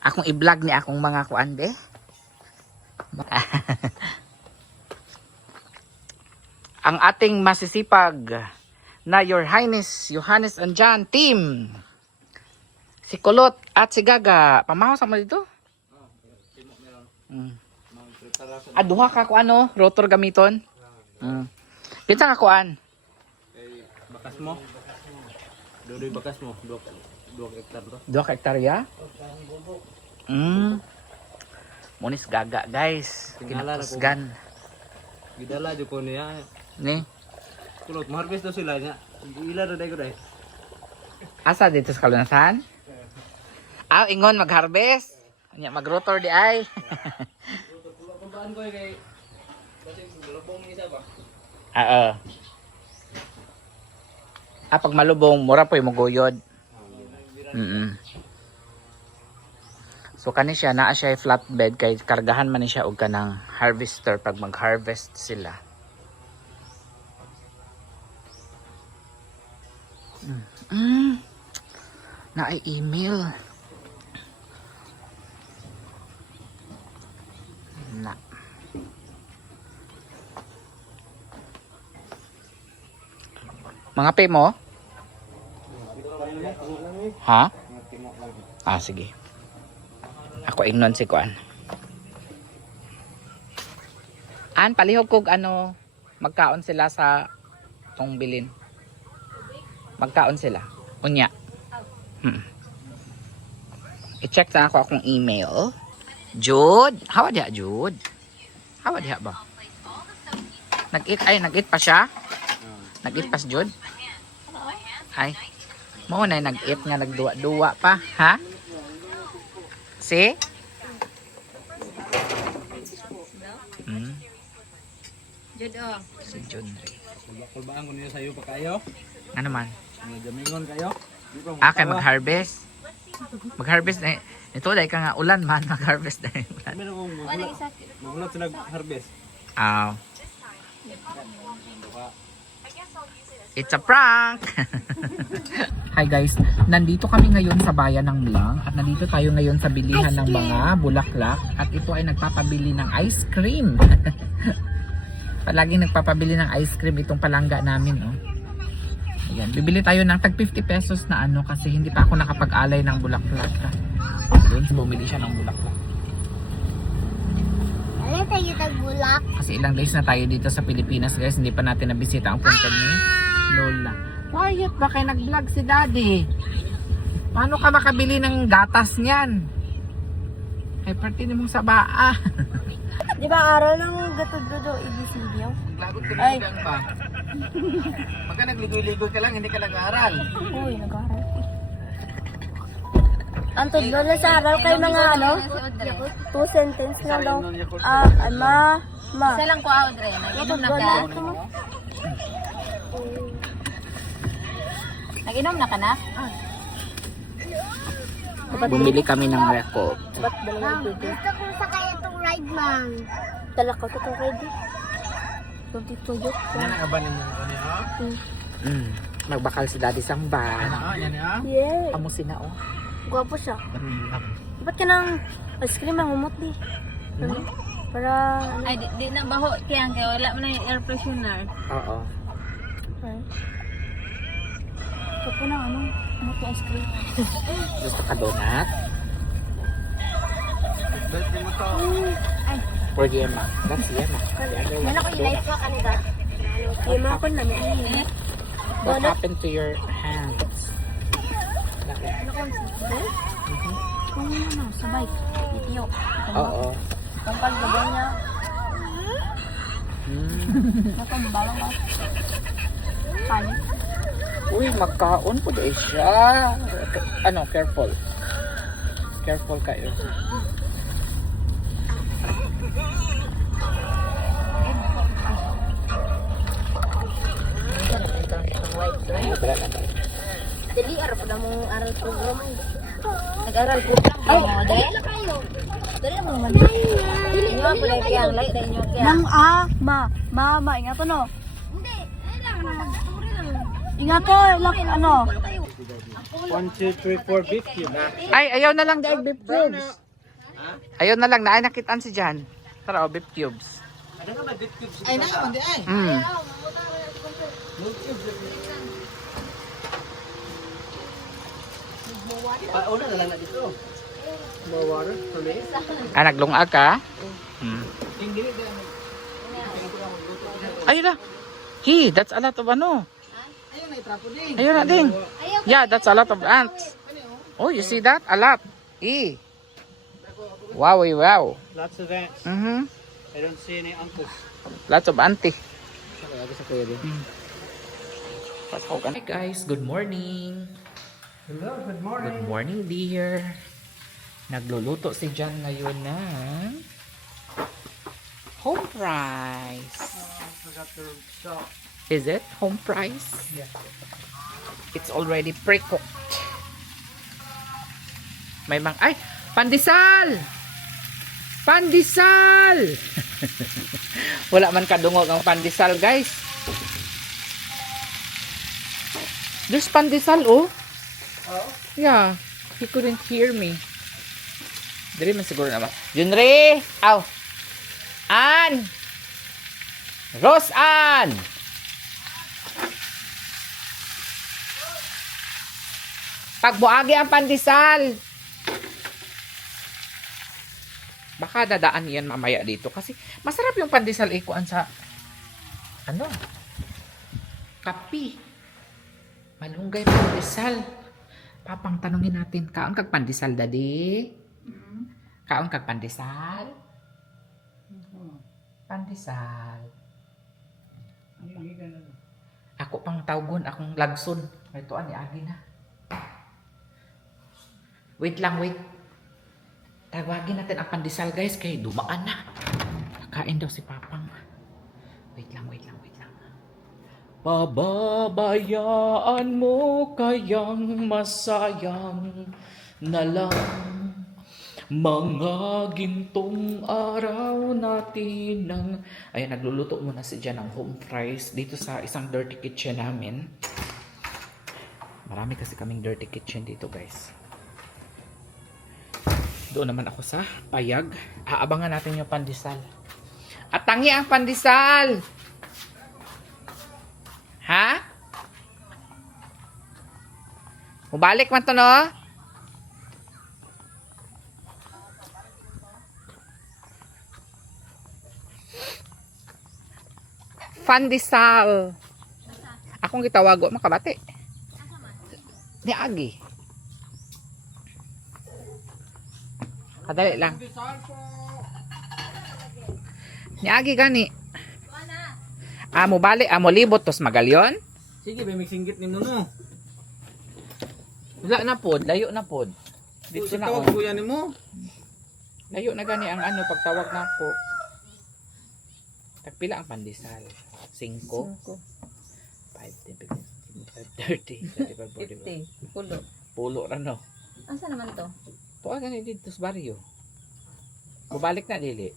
Akong i-vlog ni akong mga kuan be. Ang ating masisipag na Your Highness Johannes and John team. Si Kulot at si Gaga. Pamahaw sa mo dito? Duha ka kuan no? Rotor gamiton? Pinsa ka kuan? Bakas mo? Dodoy bakas mo? 2 hektar to? 2 hektarya? Munis Gaga guys. Kinakusgan. Gidala jud ko niya. Ni? Kulot, ma-harvest daw sila niya. Ila na dayo day. Asa dito sa Kalunasan? Ingon mag-harvest. Nya mag-rotor di ay. Kumbaan ko kay kasi labong isa ba? Oo. Pag malubong, mura po yung maguyod. So kani siya, naa siya flatbed kay kargahan man ni siya og kanang harvester pag mag-harvest sila. Naay email. Na. Mga pay mo? Ha? Sige. Ako ignon si Kuan. Palihog kog magkaon sila sa tong bilin. Magkaon sila. Unya. I-check na ako akong email. Jude. Hawa diha, Jude? Hawa diha ba? Nag-eat pa siya? Nag-eat pa si Jude? Ay. Mo na nag-eat nga nagduwa-duwa pa, ha? Si? Jude Si Jude. Kulbaan ko niya sayo pa kayo. Ano man? Gamingon kayo. Kay mag-harvest. Mag-harvest na. Ito dahil ka nga ulan man, mag-harvest na yung ulan. Meron kong magulat sila harvest. It's a prank! Hi guys, nandito kami ngayon sa bayan ng Mlang at nandito tayo ngayon sa bilihan ng mga bulaklak at ito ay nagpapabili ng ice cream. Palaging nagpapabili ng ice cream itong palangga namin. Ayan, bibili tayo ng tag 50 pesos na kasi hindi pa ako nakapag-alay ng bulaklak. Doon, bumili siya ng bulaklak. Ano tayo tagbulak? Kasi ilang days na tayo dito sa Pilipinas guys, hindi pa natin nabisita ang punta ni Lola. Quiet ba kayo nag-vlog si Daddy? Paano ka makabili ng gatas niyan? Ay, parte ni mong sabaa. Di ba aral ng gatod-godo ABCD yung? Lagot ka na lang ba? Pagka nagligoy-ligoy ka lang, hindi ka nag-aaral. Uy, nag-aral. Antod lola sa aral kay mga 2 sentence na daw. Ma. Isa lang ko, Audrey. Nag-inom na ka? Nag-inom na ka na? Bumili kami ng record. Ba't dalawang bebe? Gusto kong sakay itong ride, ma'am. Dala ko itong ride. 22 yun. Yan ang abanin mo ko niya. Magbakal si Daddy Sangba. Yan ya. Yeah. Amusin na Gwapo siya. Ba't ka ng ice cream ang umot di? Para... Ay, di na baho. Kaya wala mo na yung air freshener. Oo. Kapo na umot yung ice cream. Gusto ka donut? Birthday mo to. For Yema. That's Yema. Yan ako i-live ko kanina. Yung mga kon namin. What happened to your hands? Ano kon? Kung sa bike. Itiyo. Oo. Kampal gabon niya. Nakang balong ba? Kaya. Uy, magkaon po dahil siya. Careful. Careful kayo. Dali, araw po na mong aral programa. Nag-aral ko lang. Ay, dahil na kayo. Dali mo naman. Dili nyo po lang kaya ang light. Dahil nyo kaya. Nang ma, ingat to no? Hindi, lang na mag-story lang. Ingat to, lang ano? Ako 1, 2, 3, 4 beef cube. Ay, ayaw na lang dahil beef cubes. Ayaw na lang, naay nakitaan si Jan. Tara, beef cubes. Ada ka ba beef cubes? Ay na, mandi ay. Mm. Pauna na lang na dito. More water for me? Ah, naglungag ka? Hmm. Hindi na. Ayun na. Hey, that's a lot of ano. Ayun na itrapo din. Ayun na ding. Yeah, that's a lot of ants. Oh, you see that? A lot. Eh. Wow, wow. Lots of ants. Mhm. I don't see any uncles. Lots of auntie. Sabi sa kuya din. Hi guys, good morning. Hello, good morning. Good morning, dear. Nagluluto si Jan ngayon ng home fries. Forgot to salt. Is it home fries? Yeah. It's already pre-cooked. May ay, pandesal! Pandesal! Wala man kadungog ang pandesal, guys. There's pandesal, oh. Oh? Yeah, he couldn't hear me. Dili man siguro naman. Junri! Aw! An! Rose Ann! Pagbuagi ang pandesal. Baka dadaan yan mamaya dito kasi masarap yung pandesal ikuan sa ano? Kapi. Malunggay pandesal. Papang tanungin natin, kaon kag pandesal dadi? Kaon kag pandesal? Pandesal. Ako pang tawgon, akong lagson. Ito ani agi na. Wait lang, wait. Tawagin natin ang pandesal, guys, kay dumaan na. Kain daw si Papang. Wait lang, wait lang, wait lang. Pababayaan mo kayang masayang na lang mga gintong araw natin ng... Ayan, nagluluto muna si Jan ng home fries dito sa isang dirty kitchen namin. Marami kasi kaming dirty kitchen dito, guys. Doon naman ako sa payag. Aabangan natin yung pandesal. At tangi ang pandesal! Ha? Mubalik man to, no? Pandesal. Akong gitawago makabati. Ni Agi. Kadali lang. Ni Agi gani. Mo balik, mo libot tos magalyon. Sige, may singgit ni mo no. Wala na pod, layo na pod. Dito na Tawag on. kuya ni mo. Layo na gani ang ano pagtawag na ako. Tagpila ang pandesal. 5, 5, 10, 15, 30, 35, 40. 50. Pulo. Pulo ra no. Asa naman to? Tuwa gani dito sa baryo. Mubalik na dili.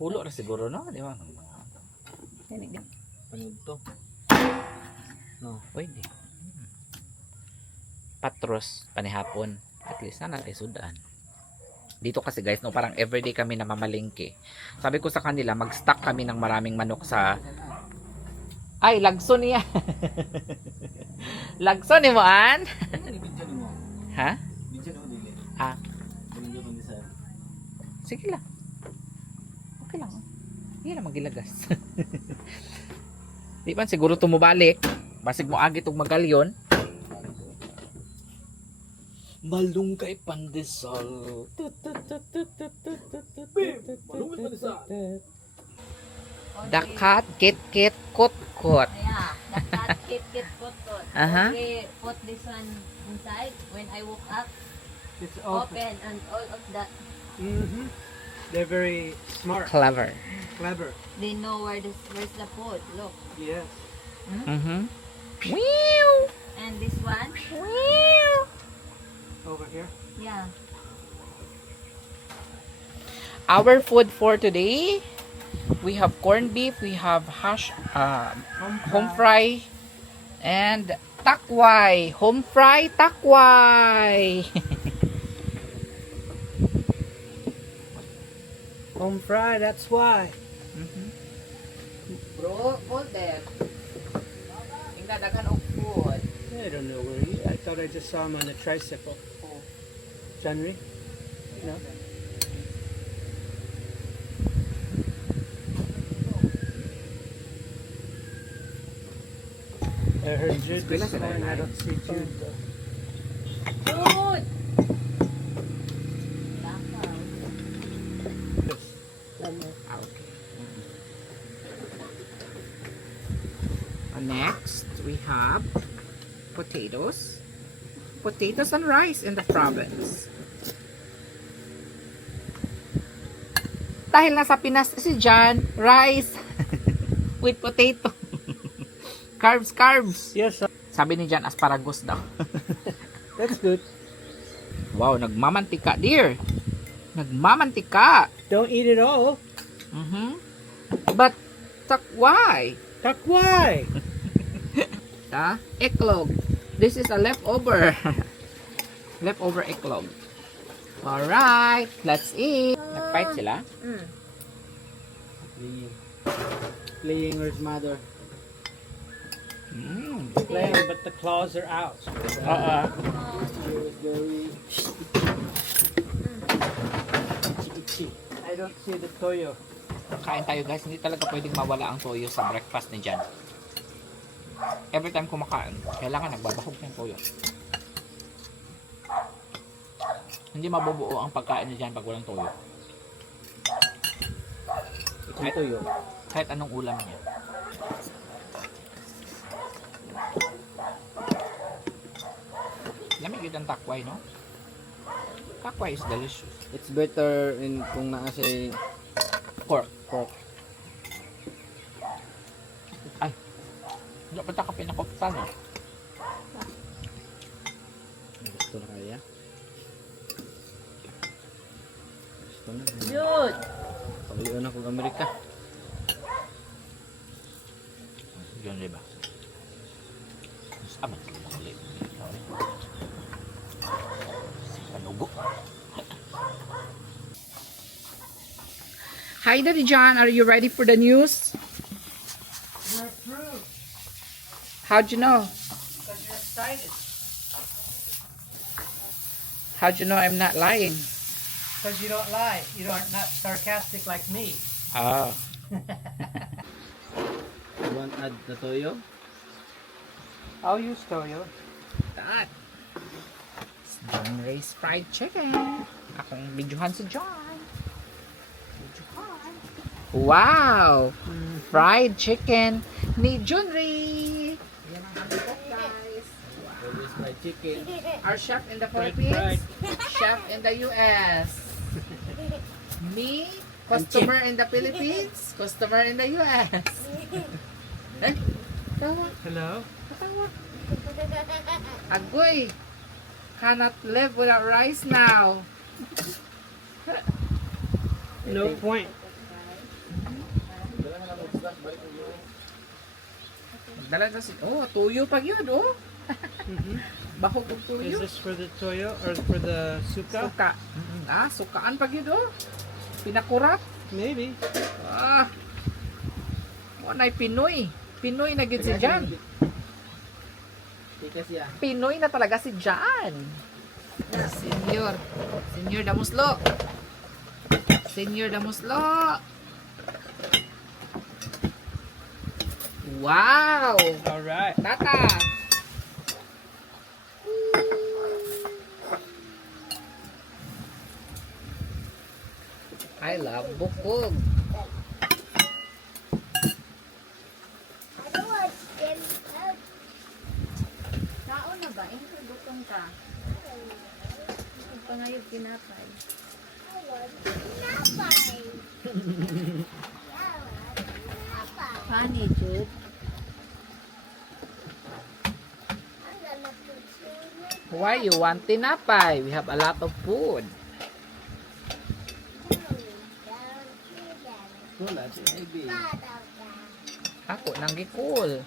Pulo ra siguro no, di ba? Ganit. Panood to. No. Pwede. Patros panihapon. At least na natin sudan. Dito kasi guys, no, parang everyday kami namamalingke. Sabi ko sa kanila, mag-stock kami ng maraming manok sa... Ay, lagso niya. Lagso ni mo, An? Ano video ni mo? Ha? Video ni mo dili. Ah, Video ko sa. sige lang. Okay lang. Hindi na magilagas. Di ba siguro tumubalik. Basig mo agit og magalyon. Malunggay pandesal. Malunggay pandesal. Dakat, kit, kot. Yeah, that kit put. Aha. Okay, put this one inside. When I woke up, It's open. open and all of that. Mm-hmm. They're very smart, Clever. clever. They know where's the food. Look. Yes. Mhm. Meow. And this one, Meow. Over here. yeah. Our food for today, we have corned beef, we have home fry, and Takway. Home fry takway. Home fry, that's why. Bro, hold it. Tingnan, daghan og food. I don't know where he. I thought I just saw him on the tricycle. January? No. I heard Jude Eskwela this sila morning. I na. don't see Jude though. Good. Okay. Next, we have potatoes. Potatoes and rice in the province. Dahil nasa Pinas si John, rice with potato. Carbs, carbs. Yes, Sabi ni John, asparagus daw. that's good. Wow, nagmamantika, dear. Nagmamantika. Don't eat it all. But, why? Takwai! Eklog. This is a leftover. Leftover eklog. Alright, let's eat. Nag-fight sila? Playing with his mother. Playing, but the claws are out. Very itchy. I don't see the toyo. Kain tayo guys, hindi talaga pwedeng mawala ang toyo sa breakfast ni Jan. Every time kumakain, kailangan nagbabahog ng toyo. Hindi mabubuo ang pagkain ni Jan pag walang toyo. Itong tuyo. Kahit anong ulam niya. Lamig yun ang takway, no? Takway is delicious. It's better in kung naa si Pork. pork. Ay, hindi pa ka pinakoptan, no? Gusto na kaya? Gusto na. Good. Pauliwan ako ng Amerika. Yun, diba? Aman, ulit. Panugo. Hi, Daddy John. Are you ready for the news? You're approved How'd you know? because you're excited. How'd you know I'm not lying? Because you don't lie. You are not sarcastic like me. Oh. You want add the toyo? I'll use toyo. That. It's John Ray's fried chicken. Akong videohan si John. Videohan. Wow! Fried chicken ni John Ray. Yan ang aming cook, guys. Always my chicken. Our chef in the Fried, Philippines. Chef in the US. Me, customer in the Philippines. Customer in the US. Eh? Tawa. Hello? Tawa. Agoy. Cannot live without rice now. No point. Dala na si... Oh, tuyo pag yun, oh. Bahog og Is tuyo. this for the toyo or for the suka? Suka. Sukaan pag yun, oh. Pinakurat. Maybe. Ah. Wanay Pinoy. Pinoy na gid si Jan. Tika siya. Pinoy na talaga si Jan. Senyor. Senyor Damuslo. Senyor Damuslo. Wow! All right. Tata! I love bukog. Kaon na ba? Ito gutom ka. Pangayog kinapay. Funny, Jude. Why you want tinapay? We have a lot of food. Wala si Ivy. Ako nang gikul.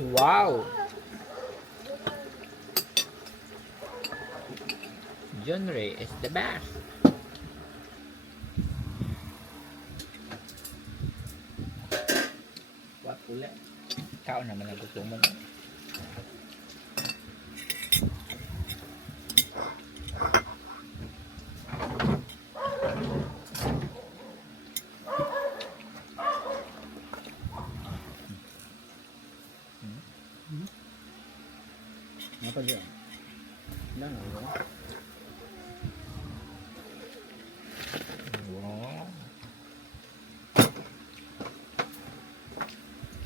Wow! John Ray is the best. What ulit? Kao naman ang gusto mo. Apa dia? Dah. Wow.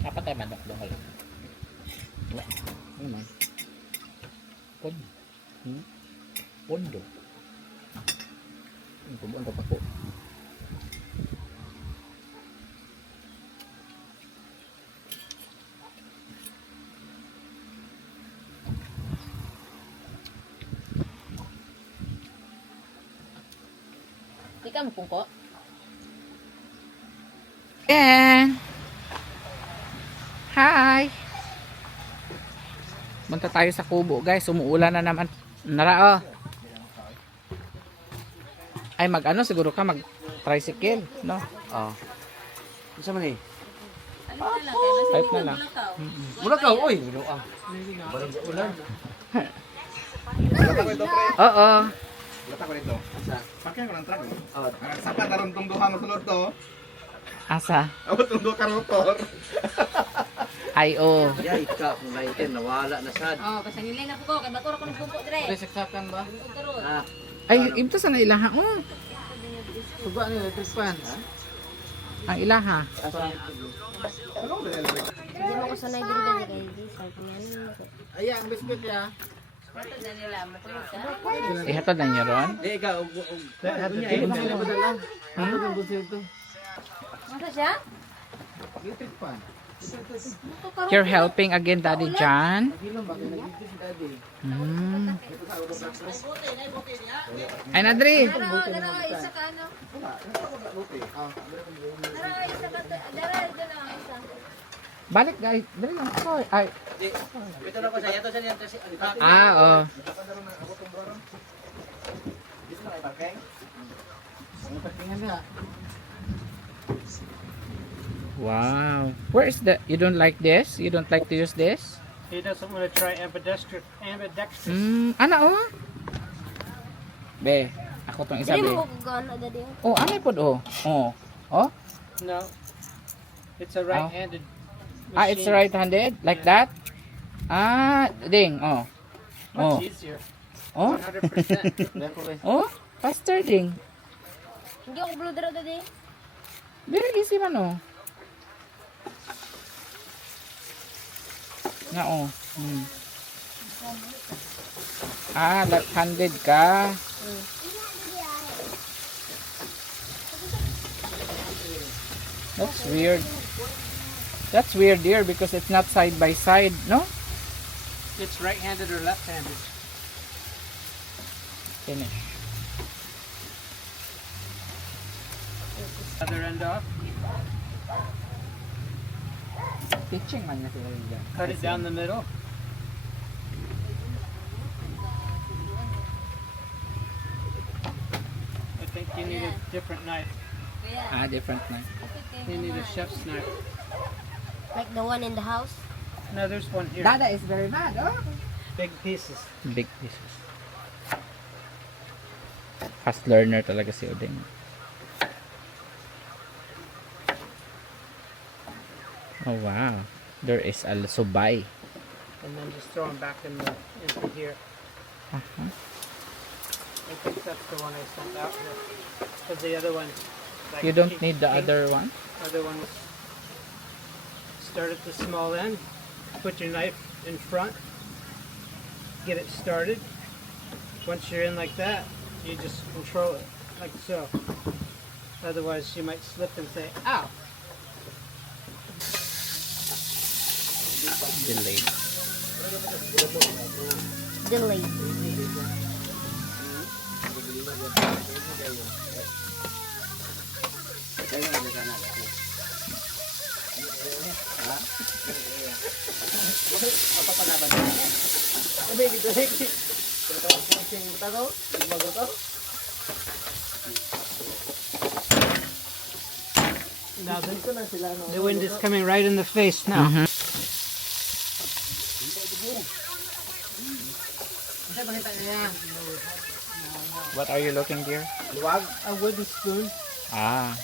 Apa tayo manok dong kalau? Ano man? Pon. Pondo. Ang kubuan pa po. Di ka magpungko? Ken! Hi! Punta tayo sa kubo guys. Umuulan na naman. Nara oh. Ay mag-ano siguro ka mag-tricycle. No? Oh. Isa man eh. Type na lang. Mula ka, oy. Ano ah? Barang ulan. Oo. Lata ko dito. Asa? Pakyan ko ng truck. Oh, Saka karon tong duha nga sulod to. Asa? Amo tong duha ka rotor. Ay oh. ya ika kung gaitin nawala na sad. Oh, pasangilin ako ko. Kay bato ko nagpungko dire. Saksakan ba? Turun. Ah, Ay, ito sa na ilaha. Oh. suga ni electric fan. Ang ilaha. Asa? Hindi mo ko sanay din ba kay di sa kumain. Ay, ang biscuit ya. Ito na nila matulog ka. Ihatod na niyo ron. Di ikaw ug. Unya ay mga padala. Ano ang busir to? Masa siya? Electric fan. You're helping again, Daddy John. Gilom ba kay nagigit si daddy? Hmm. Ay, Nadri. Dara isa ka ano? Dara isa ka. Dara isa. Balik, guys. Dali lang ako. Ay. Di. Ito na ko sa yato sa niya kasi Ah, oh. Dito na kay parking. ang parkingan na. Wow. Where is the... You don't like this? You don't like to use this? He doesn't want to try ambidextrous. Ambidextrous. Ano, oh? Be, ako tong isa, Dili be. mo ko gana dadi. Oh, ano po, oh? Oh. Oh? No. It's a right-handed machine. Ah, it's right-handed? Like that? Ah, ding. Oh. Oh. Much easier. Oh? 100%. Dako kay. Oh? Faster, ding. Hindi ako blue dara dadi. Very easy man, oh. Nga, oh. Hmm. Ah, left-handed ka. That's weird. That's weird, dear, because it's not side by side, no? It's right-handed or left-handed. Finish. Other end off. Teaching man niya sila dyan. Cut it down the middle. I think you need a different knife. Ah, different na. You need a chef's knife. Like the one in the house. No, there's one here. Dada is very bad, oh? Big pieces. Big pieces. Fast learner talaga si Oding. Oh wow. There is a subay. And then just throw them back into here. Uh-huh. I think that's the one I sent out here. Because the other one... like, You don't pink- need the pink. other one? Other one was... Start at the small end. Put your knife in front. Get it started. Once you're in like that, you just control it. Like so. Otherwise, she might slip and say, "Ow." Delayed. Delay. Now the wind is coming right in the face now. What are you looking, dear? A wooden spoon. Ah.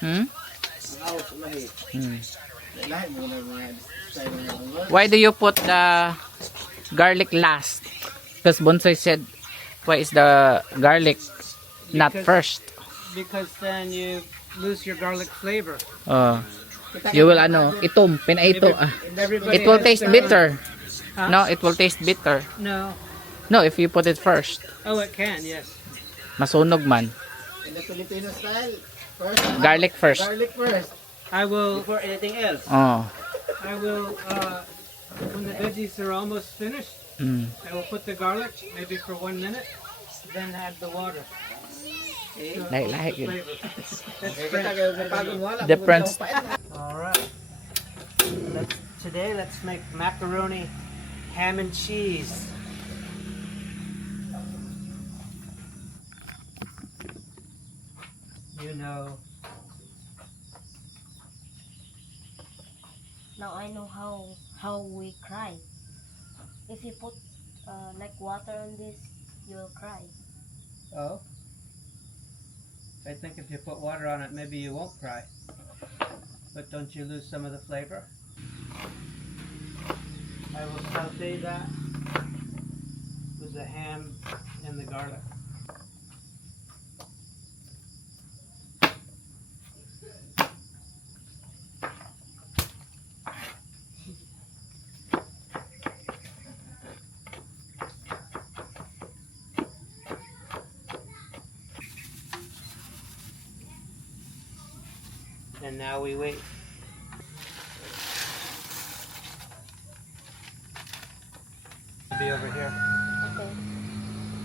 Hmm? Hmm. Why do you put the garlic last? Because Bonsoy said, why is the garlic not Because- first? Because then you lose your garlic flavor. You will itom, pinaito. Everybody It will has taste their- bitter. Huh? No, it will taste bitter. No. No, if you put it first. Oh, it can, yes. Masunog man. In the Filipino style, Garlic first. garlic first. I will, Before anything else. Oh. when the veggies are almost finished, Mm. I will put the garlic, maybe for 1 minute, then add the water. So Lahi-lahi the yun. flavor. That's French. Difference. All right. Today, let's make macaroni, ham and cheese. You know, Now I know how we cry. If you put like water on this, you'll cry. oh, I think if you put water on it, maybe you won't cry. But don't you lose some of the flavor? I will saute that with the ham and the garlic. And now we wait. Be over here Okay.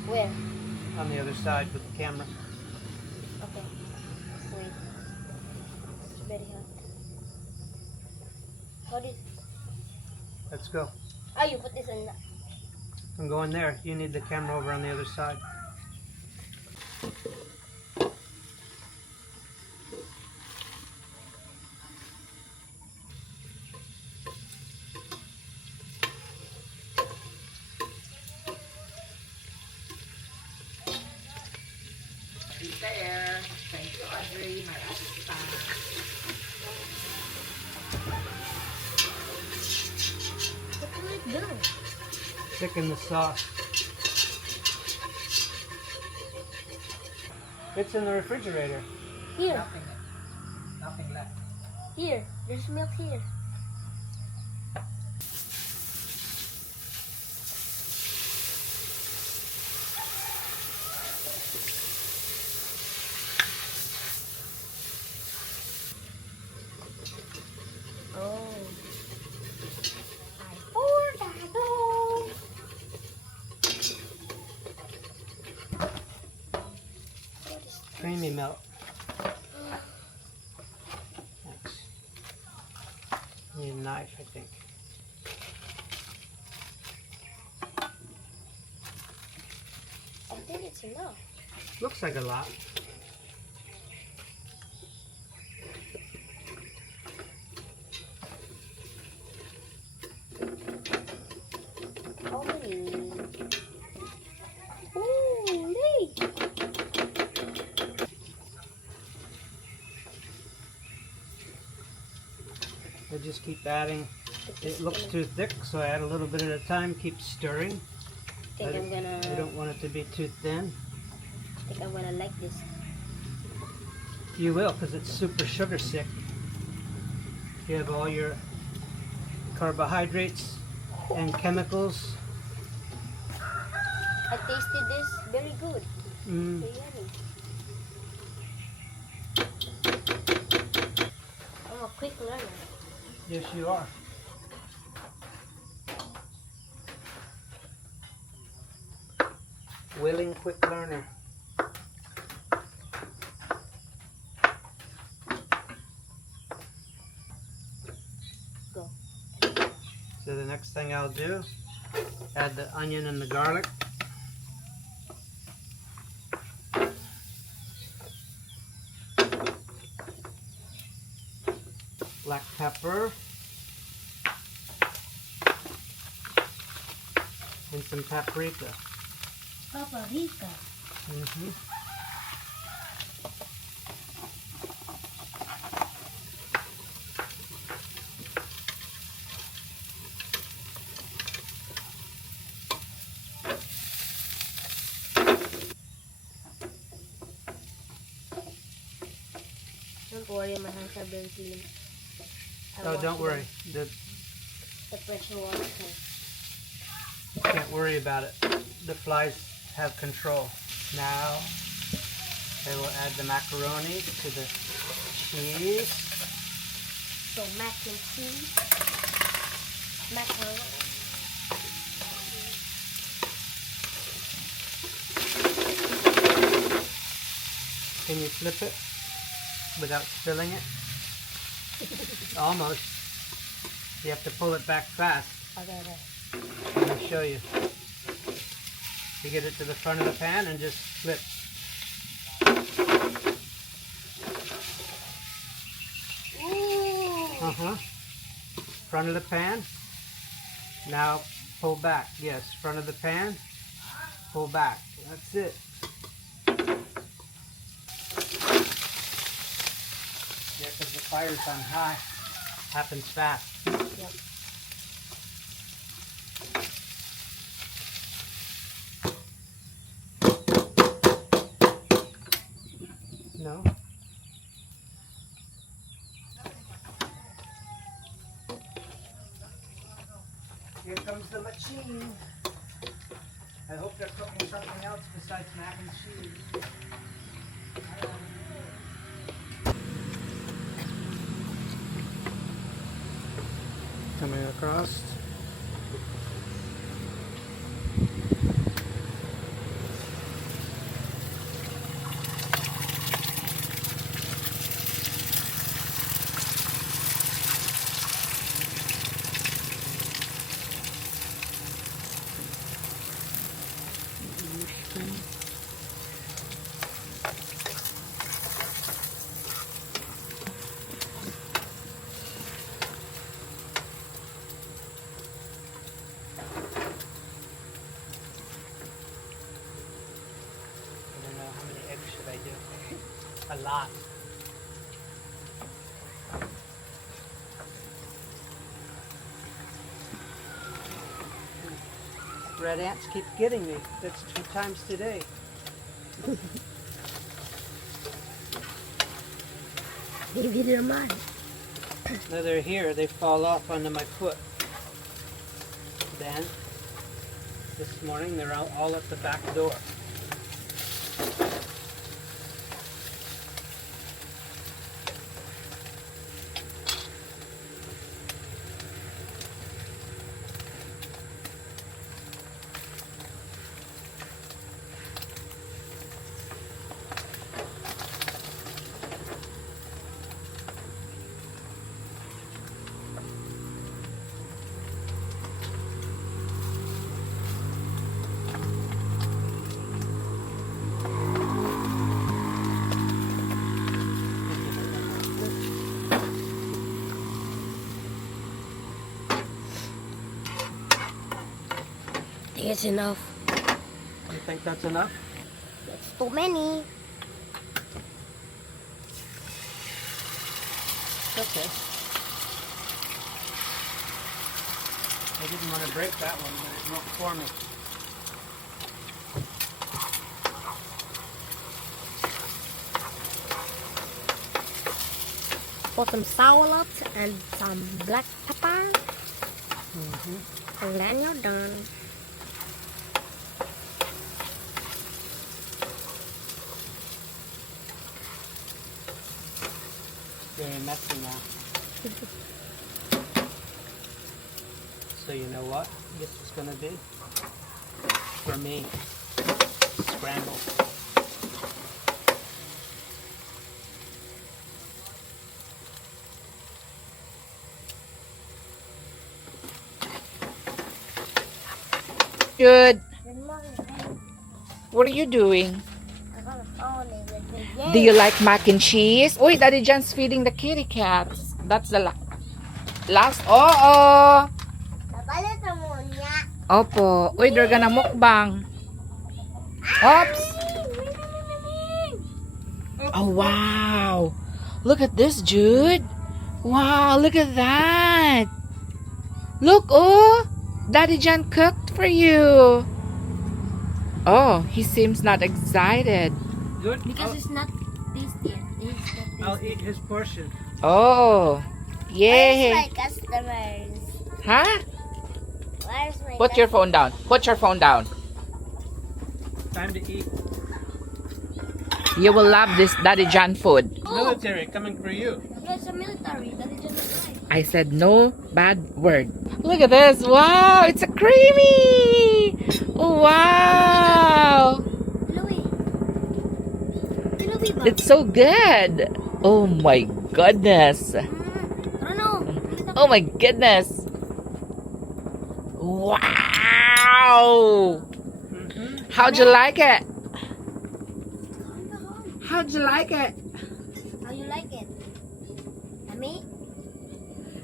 Where? on the other side with the camera. Okay. Wait. It's very hot. How did? Let's go. Oh, you put this in. I'm going there. You need the camera over on the other side. What do I do? Thicken the sauce. It's in the refrigerator. Here. Nothing left. Here. There's milk here. Oh. I poured that on. Creamy milk. Thanks. Need a knife, I think. I think it's enough. Looks like a lot. Holy. Holy. I just keep adding. It looks too thick, so I add a little bit at a time. Keep stirring. I think I'm gonna. I don't want it to be too thin. I think I'm gonna like this. You will, because it's super sugar sick. You have all your carbohydrates and chemicals I tasted this. Very good. Mm. Very yummy. I'm a quick learner. Yes, you are. Willing quick learner. Go. So the next thing I'll do, add the onion and the garlic. Black pepper. And some paprika. Paprika. Mm-hmm. Don't worry, my hands are very clean. I Oh, wash don't worry. them. The pressure water. Can't worry about it. The flies have control. Now I will add the macaroni to the cheese. So mac and cheese. Macaroni. Can you flip it without spilling it? Almost. You have to pull it back fast. Okay. Let me show you. You get it to the front of the pan and just flip. Ooh. Uh-huh. Front of the pan. Now pull back. Yes, front of the pan. Pull back. That's it. Yeah, because the fire's on high. Happens fast. Yep. No? Here comes the machine. I hope they're cooking something else besides mac and cheese. Coming across. I don't know how many eggs should I do. A lot. Red ants keep getting me. That's 2 times today. Hindi naman. Now they're here, they fall off onto my foot. Then, this morning they're all at the back door. I think it's enough. You think that's enough? That's too many. Okay. I didn't want to break that one, but it won't for me. Put some salt and some black pepper. And then you're done. very messy now. So you know what this is gonna be? For me, scramble. Good. Good morning. What are you doing? I'm on the phone with the Do you like mac and cheese? Uy, Daddy John's feeding the kitty cats. That's the last. Oo. Napalit mo niya. Opo. Uy, they're gonna mukbang. Oops. Oh, wow. Look at this, Jude. Wow, look at that. Look, oh. Daddy John cooked for you. Oh, he seems not excited. Good. Because it's not tasty. I'll eat his portion. Oh. Where's Yay. my customers? Huh? Where's my Put your phone down. Put your phone down. Time to eat. You will love this Daddy John food. Military coming for you. It's a military. That is just right. I said no bad word. Look at this. Wow, it's a creamy. Wow. Louie. Louie ba? It's so good. Oh my goodness. Ano? Oh my goodness. Wow. How'd you like it? How'd you like it? How you like it? Yummy?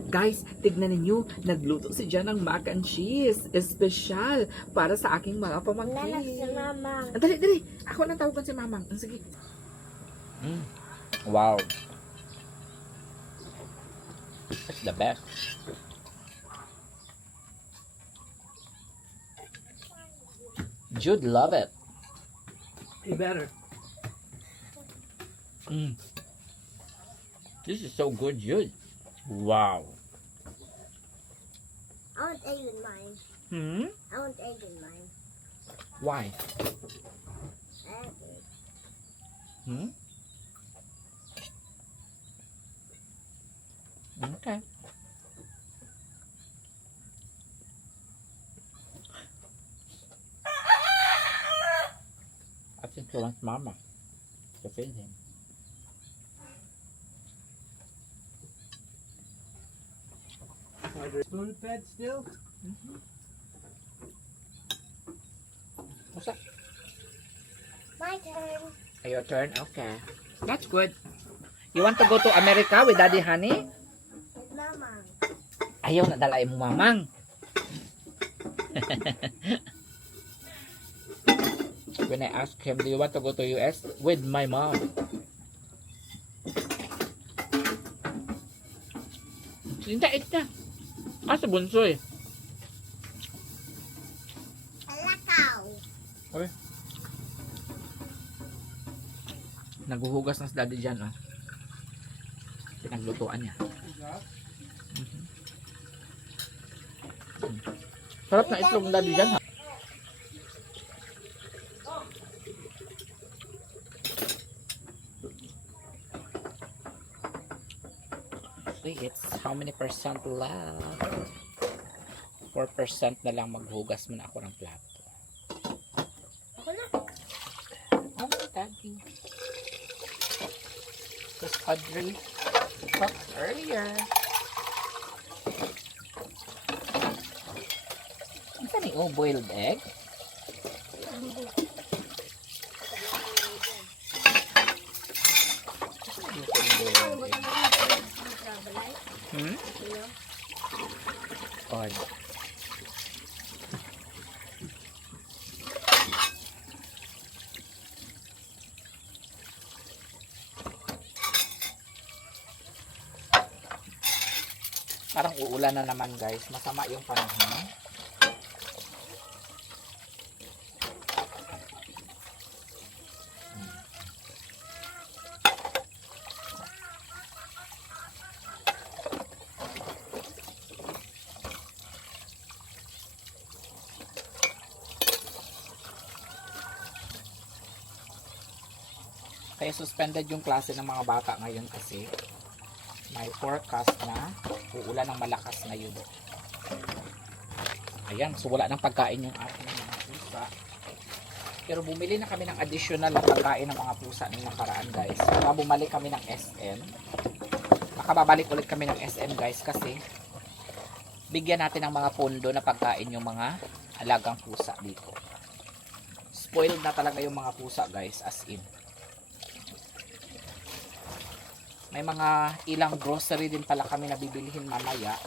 Guys, tignan ninyo, nagluto si Jan ng mac and cheese. Espesyal para sa aking mga Nanak si pamangkin. mama. Dali, dali. Ako nang tawagan si Mamang. Sige. Wow. That's the best. Jude love it. You better. This is so good, Jude. Wow. I want egg in mine. I want egg in mine. Why? Egg. Okay. I think he wants Mama to feed him. Are they spoon fed still? What's that? My turn. Your turn? Okay. That's good. You want to go to America with Daddy Honey? With mama. Ayaw na dalain mo, Mamang. When I asked him, do you want to go to US? With my mom. Sinta, ita. Asa bunso eh. Alakaw. Naghuhugas na si Daddy dyan, oh. Pinaglutuan niya. Sarap na itlog ng Daddy dyan, ha? See, it's how many percent left? 4% na lang, maghugas muna ako ng plato. Ako na. Oh, Daddy. Because Audrey cooked earlier. Ano ni boiled egg? Odd. Parang uulan na naman, guys. Masama yung panahon. Kaya suspended yung klase ng mga bata ngayon kasi may forecast na uulan ng malakas ngayon. Ayan, so wala ng pagkain yung ating mga pusa. Pero bumili na kami ng additional na pagkain ng mga pusa ng nakaraan guys. Kaya bumalik kami ng SM. Makababalik ulit kami ng SM guys kasi bigyan natin ng mga pondo na pagkain yung mga alagang pusa dito. Spoiled na talaga yung mga pusa guys, as in. May mga ilang grocery din pala kami na bibilihin mamaya.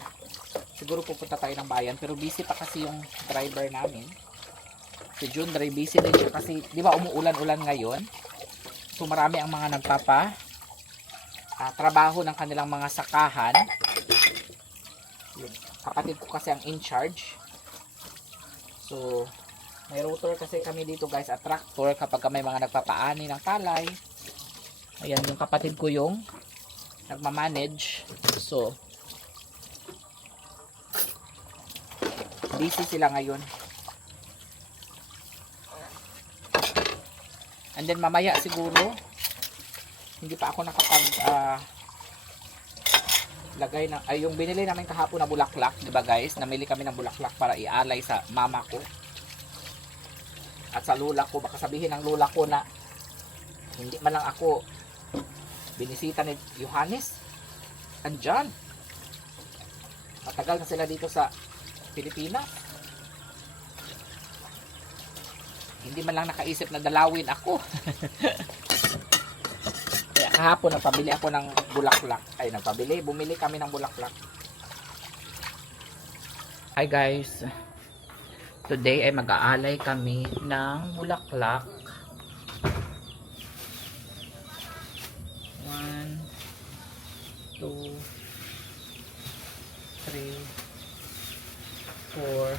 Siguro pupunta tayo ng bayan pero busy pa kasi yung driver namin. Si June Dre, busy din siya kasi di ba umuulan-ulan ngayon. So marami ang mga trabaho ng kanilang mga sakahan. Kapatid ko kasi ang in charge. So may rotor kasi kami dito guys at tractor kapag may mga nagpapaani ng palay. Ayan yung kapatid ko yung nagmamanage. So busy sila ngayon. And then mamaya siguro hindi pa ako nakapag lagay ng yung binili namin kahapon na bulaklak, 'di ba guys? Namili kami ng bulaklak para ialay sa mama ko at sa lola ko. Baka sabihin ng lola ko na hindi man lang ako binisita ni Johannes. Andyan. Matagal na sila dito sa Pilipinas. Hindi man lang nakaisip na dalawin ako. Kaya kahapon nagpabili ako ng bulaklak. Bumili kami ng bulaklak. Hi guys. Today ay mag-aalay kami ng bulaklak. 1, 2, 3, 4,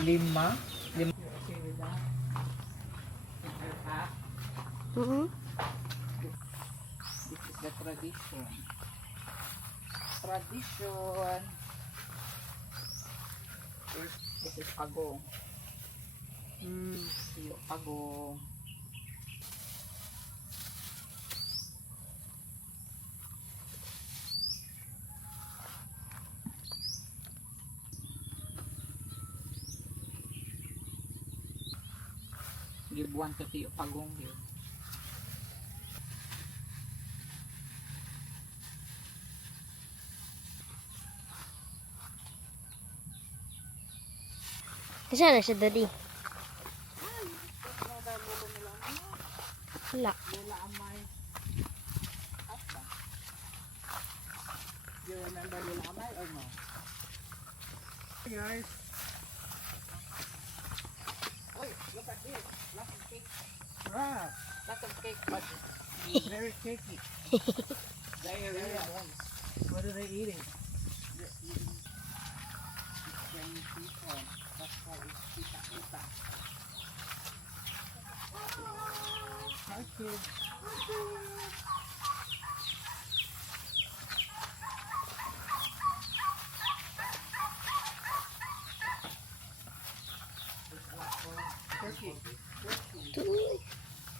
5. This is the tradition. This is pagong. Pagong. Libuan ka tiyo pagong yun. Kasi na siya, Daddy. Wala. You remember Lola Amay or no? Hey guys. Wait, look at this. Lots of cake. Ah, Lots of cake, but very cakey. diarrhea ones. What are they eating? Chinese people. That's why it's kita-kita. Hi kids. Turkey.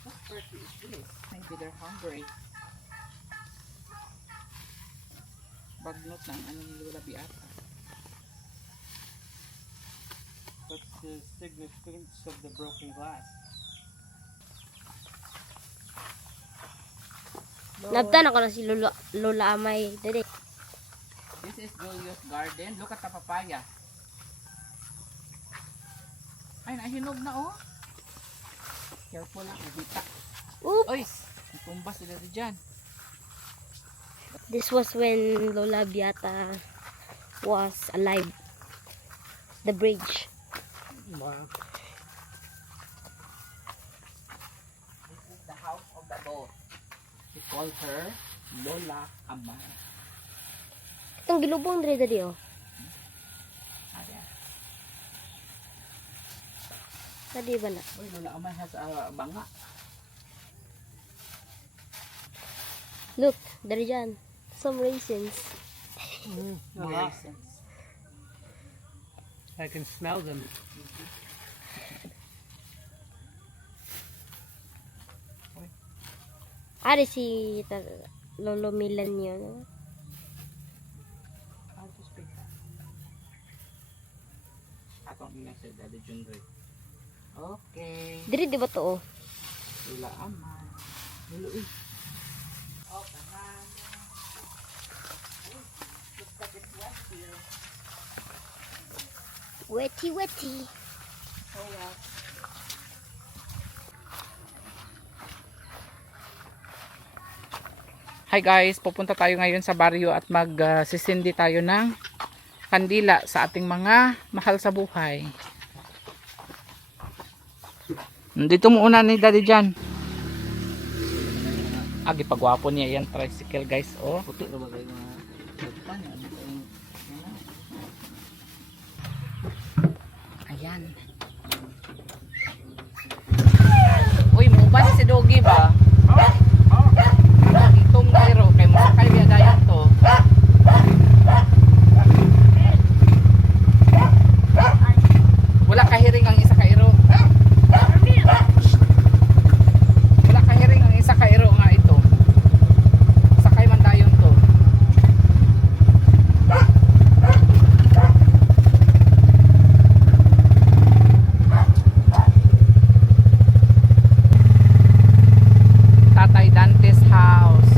What turkey is this? Maybe they're hungry. Bagnot ng anong lulabi ata. What's the significance of the broken glass? Nabtan ako na si Lola Amay, Daddy. This is Julius Garden. Look at the papaya. Ay, nahinog na oh. Careful lang, nabita. Oops. Oy, natumba sila dyan. This was when Lola Beata was alive. The bridge. Wow. This is the house of the Lord. We call her Lola Amay. Itong gilubong dre, Daddy, oh. Ayan. Daddy ba na? Uy, Lola Amay has a banga. Look, Daddy dyan. Some raisins. Wow. I can smell them. Ari si Lolo Milan yun. akong message Daddy Junroy. Okay. Diri di ba to? Wala aman. Hello eh. Oh, kaman. Wetty, wetty. Hi guys, pupunta tayo ngayon sa baryo at magsisindi tayo ng kandila sa ating mga mahal sa buhay. Dito muna ni Daddy Jan. Agi pagwapo niya yan tricycle guys. Oh. Puti na ba kayo mga Ayan. Uy, mo ba si Doggy ba? Itong mayro kay mo sakay biya dayon to. Wala kahiring ang isa ka iro. Wala kahiring ang isa ka iro nga ito. Sakay man dayon to. Tatay Dante's house.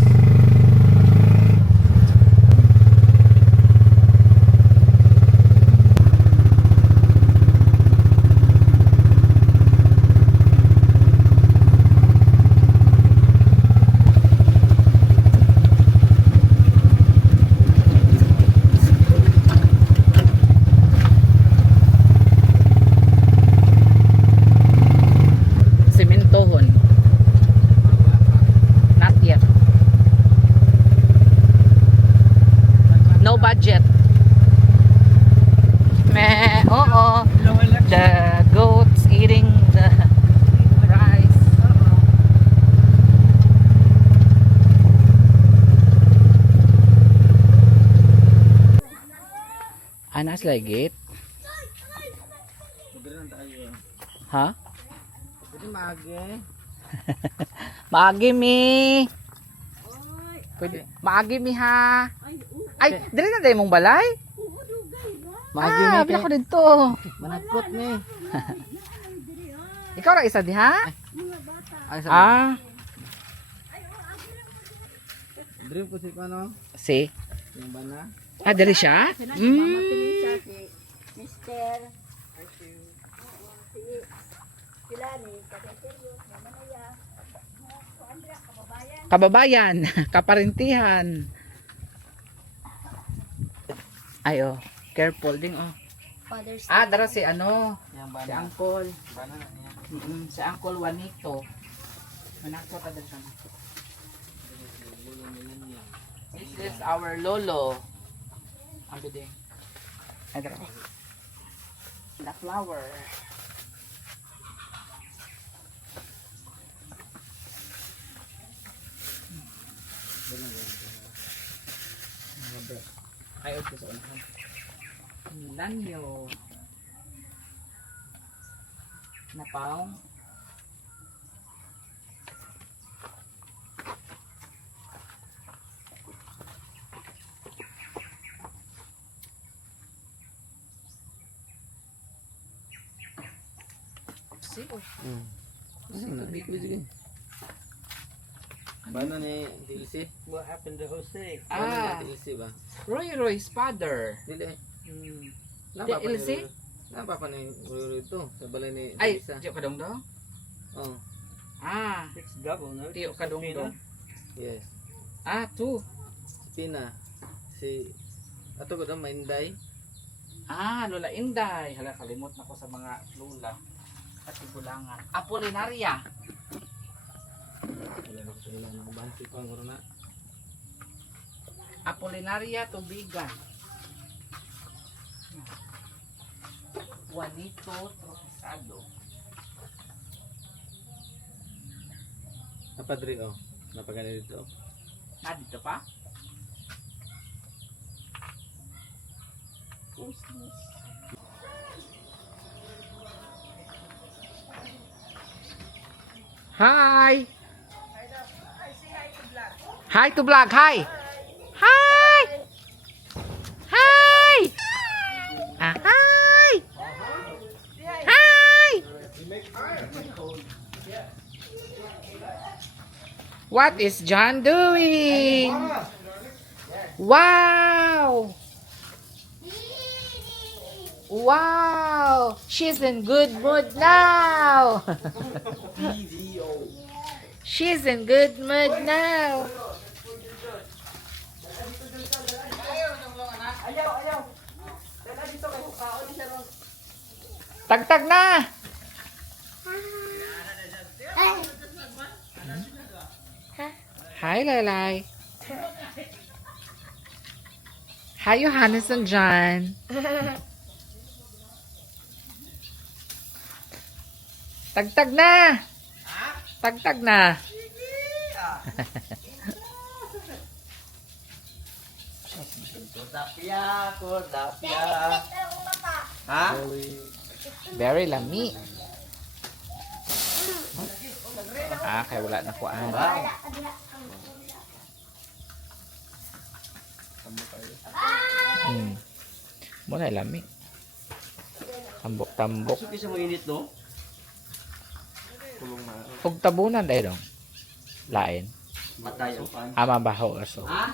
Sementohon. Not yet. No budget. Meh, oo. The goats eating the rice. Anas lagi. Ha? Maagi mi. Pwede. Maagi mi ha. Ay, dili na mong balay? Maagi Ah, mi bila ko dito. managkot ni. Ikaw ra isa diha? Ay sa Ah, dream ko si ano? si. Yung bana. Ah, dali siya? Mister. Kababayan, kaparintihan. Ay, oh. Careful din, oh. Father's Ah, dara si ano? Yung Si bana. Uncle. Bana na niya. Si Uncle Juanito. Manako ta dali siya. This is our lolo. Ang biding. Ay, dara. The flower. Ay, ito sa unahan. Milanyo. Napaw. Bana ni TLC. What happened to Jose? Ah, TLC ba? Roy's father. Dili. TLC? Napa ni Roy ito sa balay ni Ay, Isa. tiyo kadong daw? Oh, Ah, It's double, no? tiyo kadong daw. yes. Ah, two. Si Pina. Si ato ko daw Mainday. Ah, Lola Inday. Hala, kalimot na ko sa mga lula. At igulangan. Apolinaria. Wala na ko sa ilang nakubansi pa ngoro na. Apolinaria Tubigan. Juanito Trujillo. Napadri oh. Napagana dito. Ah, dito pa? Hi! Hi to vlog. Hi! Hi! Hi! Ah, hi! What is John doing? Wow! Wow! She's in good mood now. She's in good mood now. Tagtag na! Hi, Lalay. Hi, Johannes and John. Tagtag na! Tagtag na! Dapya ko, dapya. Ha? Very lami. Kaya wala na kuan. Muna lami. Tambok-tambok. Suki sa mo init, no? Ug tabunan dahil dong. Lain. Matay ang pan. Mabaho aso. Ha?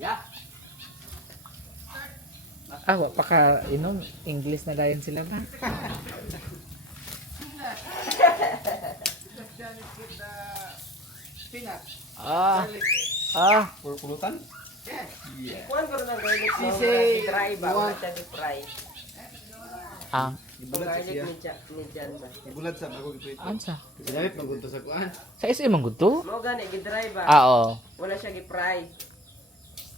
Ya. Wa pa ka inom. English na dayon sila ba? Pulutan? Sisi, dry ba? Wala siya di-fry. Ibulat sa ako giprito. Ansa? Sinabit magunto sa kuan. Sa isa imong gusto? Mo gani gi-dry ba? Oo. Wala siya gi-fry.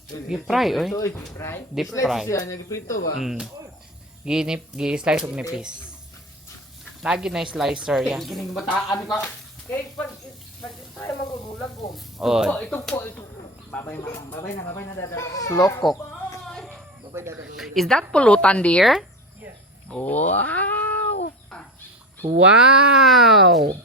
Gi-fry oy. Fry? Deep fry. Siya nya giprito ba? Gi-slice og nipis. Lagi na slicer ya. Kining bataan ka. Kay pag fry magugulag ko. Oh, Ito po. Babay na dadalo. slow cook. Babay dadalo. Is that pulutan, dear? Wow! Wow!